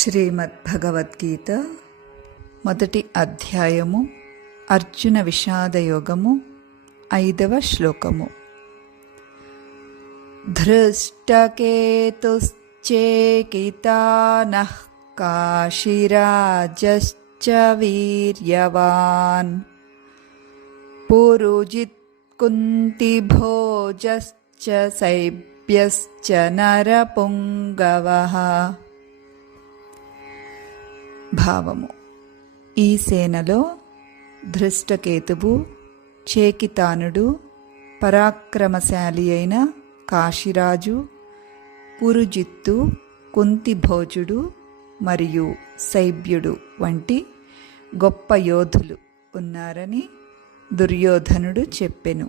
శ్రీమద్భగవద్గీత మొదటి అధ్యాయము అర్జున విషాదయోగము 5వ శ్లోకము. ధృష్టకేతుశ్చేకితానః కాశీరాజశ్చ వీర్యవాన్ పురుజిత్ కుంతిభోజశ్చ శైబ్యశ్చ నరపుంగవః. భావము: ఈ సేనలో ధృష్టకేతువు, చేకితానుడు, పరాక్రమశాలి అయిన కాశీరాజు, పురుజిత్తు, కుంతిభోజుడు మరియు శైబ్యుడు వంటి గొప్ప యోధులు ఉన్నారని దుర్యోధనుడు చెప్పెను.